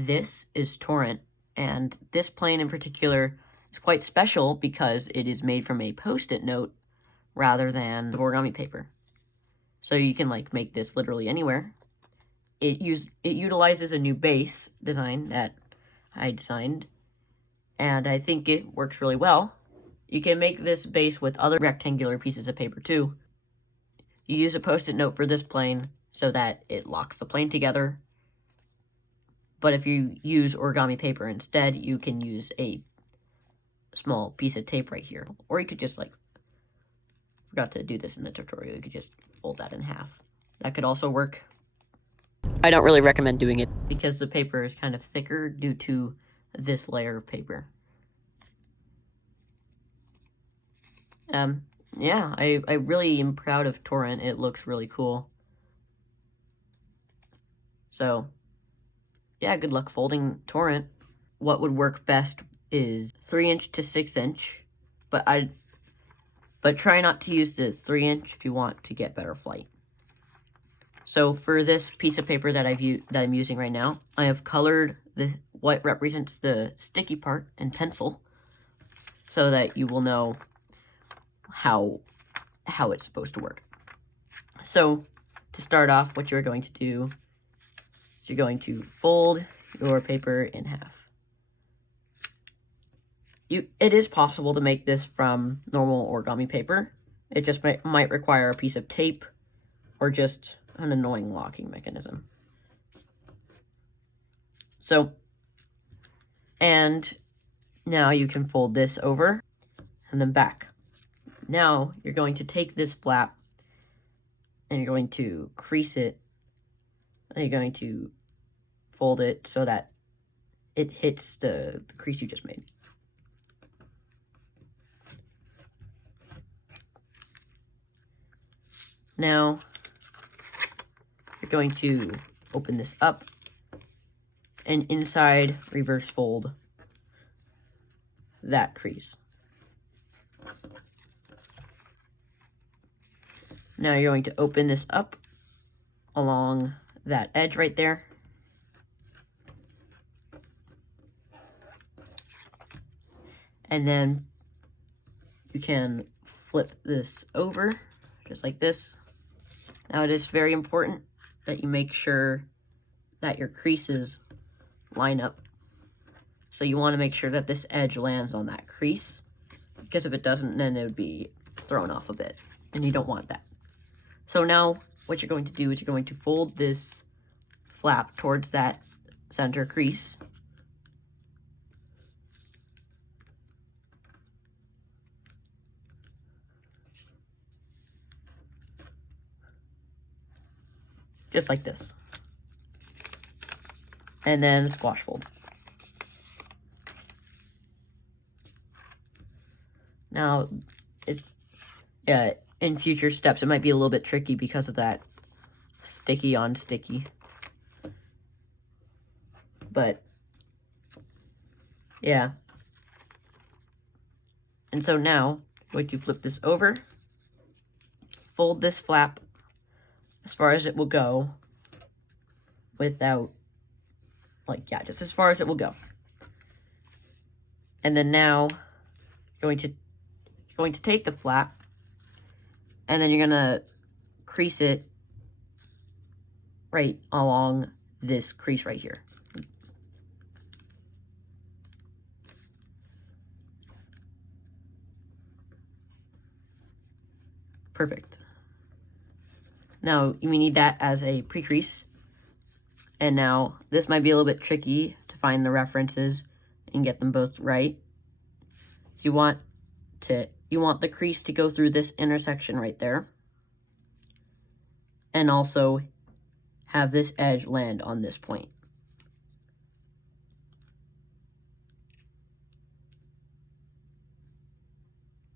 This is Torrent, and this plane in particular is quite special because it is made from a Post-it note rather than origami paper. So you can make this literally anywhere. It utilizes a new base design that I designed, and I think it works really well. You can make this base with other rectangular pieces of paper too. You use a Post-it note for this plane so that it locks the plane together. But if you use origami paper instead, you can use a small piece of tape right here. Or you could just forgot to do this in the tutorial, you could just fold that in half. That could also work. I don't really recommend doing it because the paper is kind of thicker due to this layer of paper. Yeah, I really am proud of Torrent. It looks really cool. So, yeah, good luck folding Torrent. What would work best is 3" to 6", but try not to use the 3" if you want to get better flight. So for this piece of paper that I'm using right now, I have colored what represents the sticky part in pencil, so that you will know how it's supposed to work. So to start off, what you're going to do is you're going to fold your paper in half. It is possible to make this from normal origami paper. It just might require a piece of tape or just an annoying locking mechanism. So, and now you can fold this over and then back. Now you're going to take this flap and you're going to crease it, and you're going to fold it so that it hits the crease you just made. Now you're going to open this up and inside reverse fold that crease. Now you're going to open this up along that edge right there. And then you can flip this over just like this. Now it is very important that you make sure that your creases line up. So you want to make sure that this edge lands on that crease, because if it doesn't, then it would be thrown off a bit, and you don't want that. So now what you're going to do is you're going to fold this flap towards that center crease. Just like this. And then squash fold. Now, in future steps, it might be a little bit tricky because of that sticky on sticky. But, yeah. And so now, I'm going to flip this over, fold this flap as far as it will go without, just as far as it will go. And then now, you're going to take the flap, and then you're going to crease it right along this crease right here. Perfect. Now, we need that as a pre-crease. And now, this might be a little bit tricky to find the references and get them both right. So you want the crease to go through this intersection right there. And also have this edge land on this point.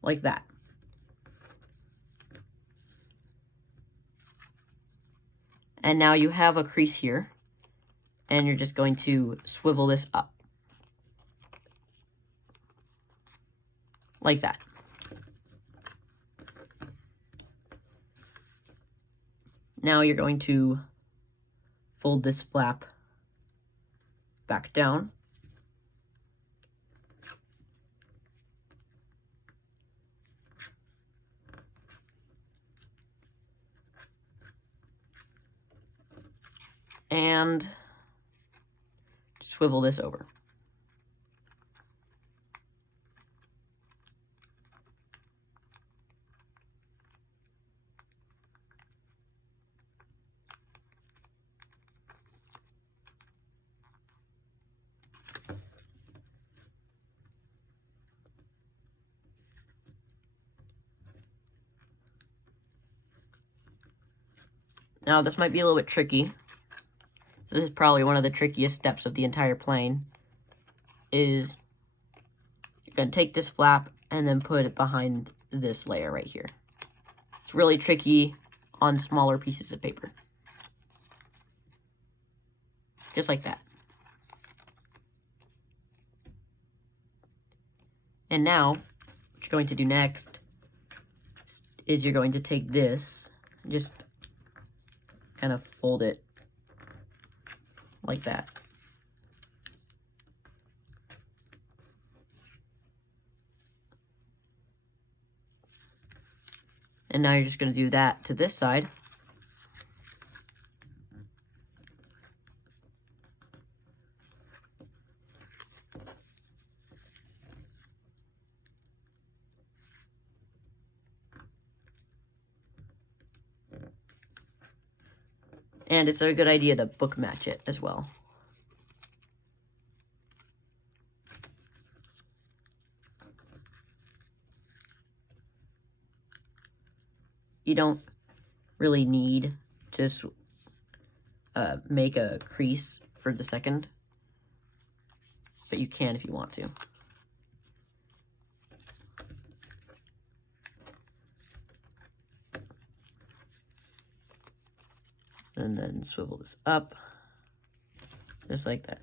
Like that. And now you have a crease here, and you're just going to swivel this up. Like that. Now you're going to fold this flap back down. And swivel this over. Now this might be a little bit tricky. This is probably one of the trickiest steps of the entire plane. Is you're going to take this flap and then put it behind this layer right here. It's really tricky on smaller pieces of paper. Just like that. And now, what you're going to do next is you're going to take this, just kind of fold it like that. And now you're just going to do that to this side. And it's a good idea to book match it as well. You don't really need to make a crease for the second, but you can if you want to. And then swivel this up, just like that.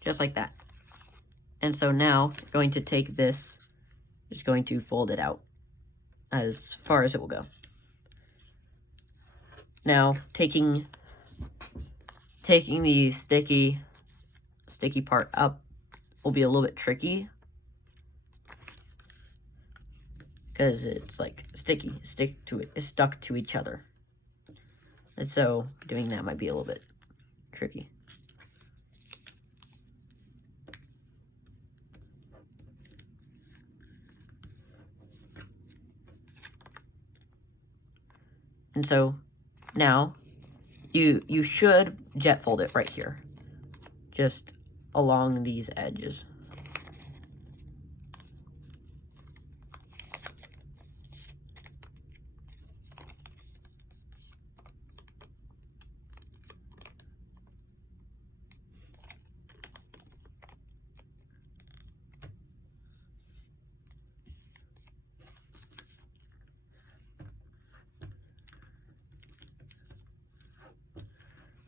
Just like that. And so now, we're going to take this, just going to fold it out as far as it will go. Now, taking the sticky part up will be a little bit tricky because it's like sticky, it's stuck to each other. And so doing that might be a little bit tricky. And so now you should jet fold it right here, just along these edges.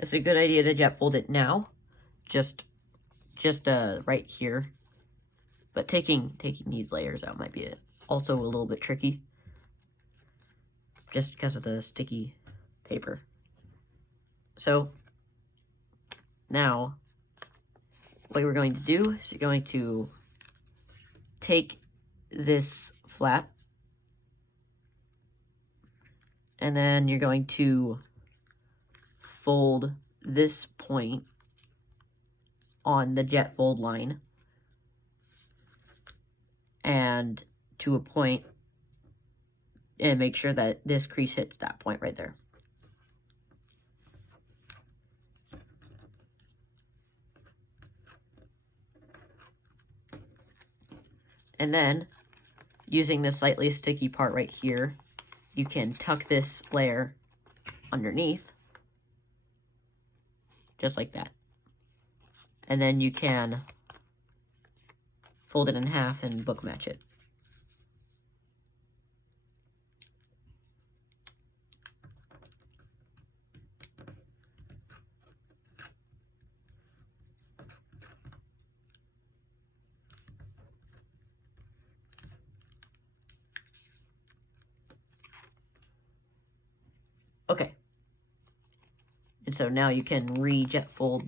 It's a good idea to jet fold it now, just right here. But taking these layers out might be also a little bit tricky, just because of the sticky paper. So now, what we're going to do is you're going to take this flap And then you're going to fold this point on the jet fold line and to a point, and make sure that this crease hits that point right there. And then, using the slightly sticky part right here, you can tuck this layer underneath, just like that. And then you can fold it in half and book match it. Okay. And so now you can jet fold.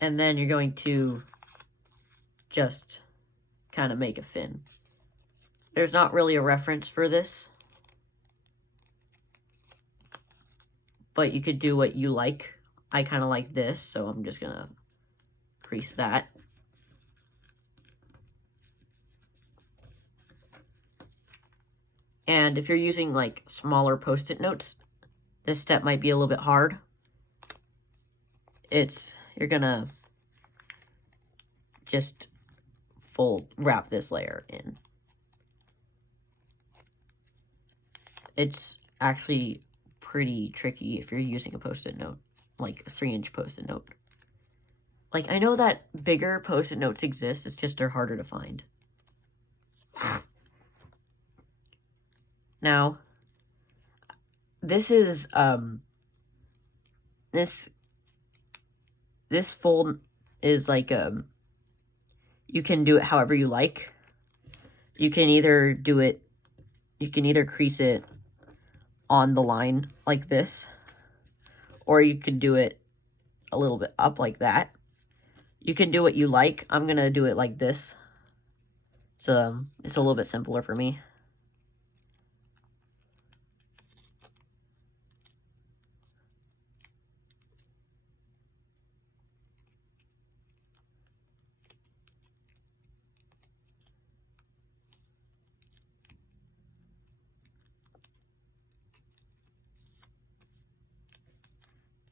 And then you're going to just kind of make a fin. There's not really a reference for this, but you could do what you like. I kind of like this, so I'm just gonna crease that. And if you're using like smaller Post-it notes, this step might be a little bit hard. You're gonna just wrap this layer in. It's actually pretty tricky if you're using a Post-it note, like a 3-inch Post-it note. Like, I know that bigger Post-it notes exist, it's just they're harder to find. Now, this is, this fold is like, you can do it however you like. You can either crease it on the line like this, or you could do it a little bit up like that. You can do what you like. I'm gonna do it like this. So it's a little bit simpler for me.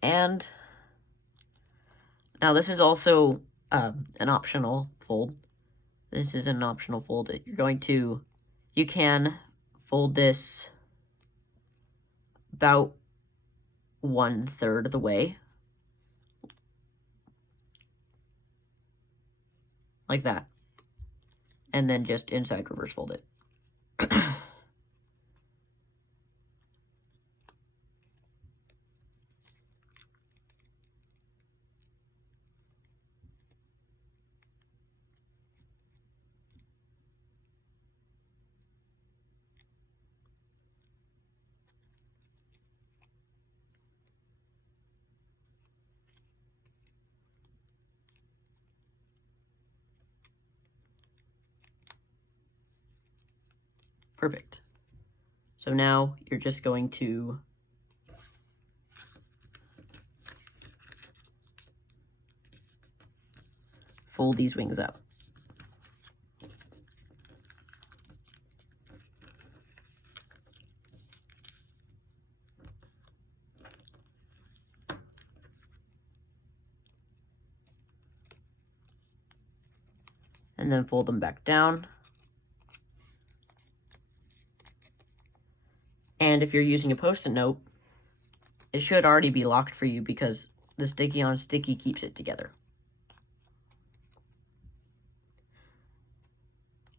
And now this is also an optional fold. This is an optional fold. You can fold this about 1/3 of the way. Like that. And then just inside reverse fold it. Perfect. So now you're just going to fold these wings up. And then fold them back down. And if you're using a Post-it note, it should already be locked for you because the sticky on sticky keeps it together.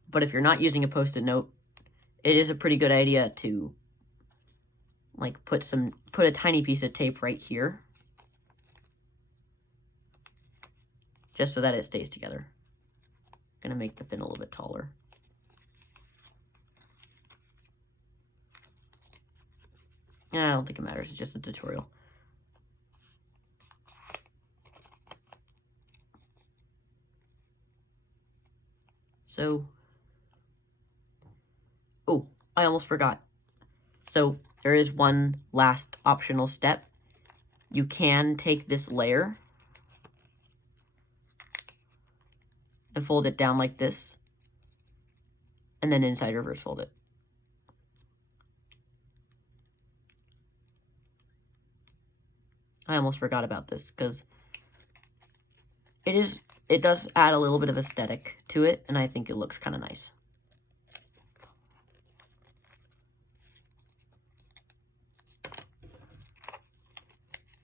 But if you're not using a Post-it note, it is a pretty good idea to like put a tiny piece of tape right here, just so that it stays together. I'm gonna make the fin a little bit taller. Yeah, I don't think it matters, it's just a tutorial. So I almost forgot. So there is one last optional step. You can take this layer and fold it down like this, and then inside reverse fold it. I almost forgot about this because it does add a little bit of aesthetic to it, and I think it looks kind of nice.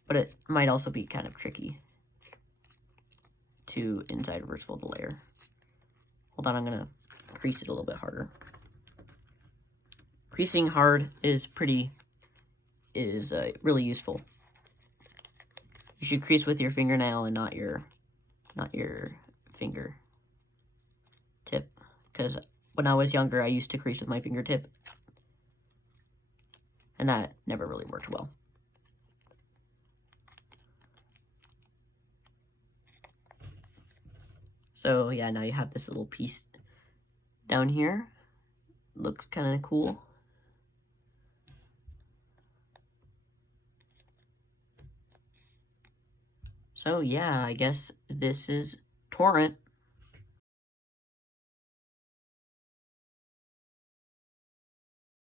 But it might also be kind of tricky to inside reverse fold the layer. Hold on, I'm gonna crease it a little bit harder. Creasing hard is really useful. You should crease with your fingernail and not your finger tip. Because when I was younger, I used to crease with my fingertip, and that never really worked well. So yeah, now you have this little piece down here. Looks kind of cool. So yeah, I guess this is Torrent.